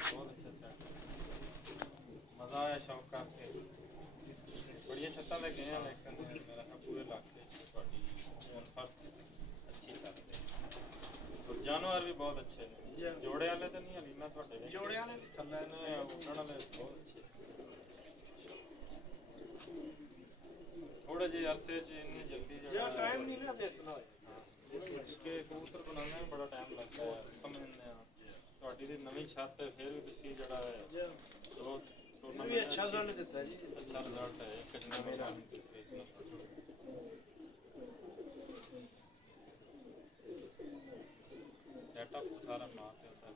बहुत अच्छा सेट मज़ा आया शौक करके बड़िया छत्ता लगे हैं लेकिन मेरा पूरे इलाके अच्छी छत और जानवर भी बहुत अच्छे हैं जोड़े वाले तो नहीं हलीना थोड़े जोड़े वाले भी थल्ले ने उड़न वाले बहुत अच्छे थोड़े जी अरसे इतनी जल्दी जो टाइम नहीं ना इतना इसके कबूतर बनाने में बड़ा टाइम लगता है समझने ਤੁਹਾਡੀ ਦੀ ਨਵੀਂ ਛੱਤ ਹੈ ਫਿਰ ਵੀ ਤੁਸੀਂ ਜਿਹੜਾ ਹੈ ਚਲੋ ਟੂਰਨਾਮੈਂਟ ਅੱਛਾ ਰਿਜ਼ਲਟ ਦਿੱਤਾ ਜੀ ਅੱਛਾ ਰਿਜ਼ਲਟ ਹੈ ਇੱਕ ਜਨਾ ਮੇਰਾ ਸੈਟਅਪ ਸਾਰਾ ਮਾਰ ਕੇ ਹੁੰਦਾ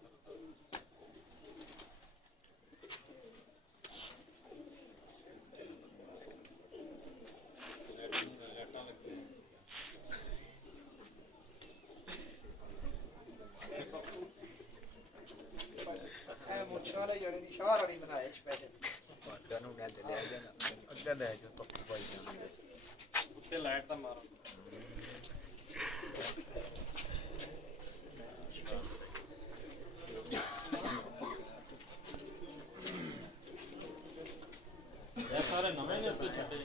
ਲੈਟਾਂ ਲੱਗੀਆਂ ਮੁੱਛਾਂ ਜਿਹੜੇ ਦੀ ਸ਼ਾਹ ਰਾਣੀ ਬਣਾਏ ਸਪੈਸ਼ਲ ਬਾਟਾ ਨੂੰ ਕਹਿੰਦੇ ਲੈ ਜਾਣਾ ਅੱਗੇ ਲੈ ਜਾ ਧੁੱਪ ਪਾਈ ਜਾਂਦੇ ਉੱਤੇ ਲਾਈਟ ਤਾਂ ਮਾਰੋ ਇਹ ਸਾਰੇ ਨਵੇਂ ਨੇ ਉੱਤੇ ਛੱਡੇ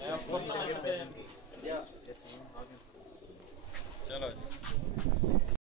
ਇਹ ਹੋਰ ਨਵੇਂ ਛੱਡੇ ਚਲੋ ਜੀ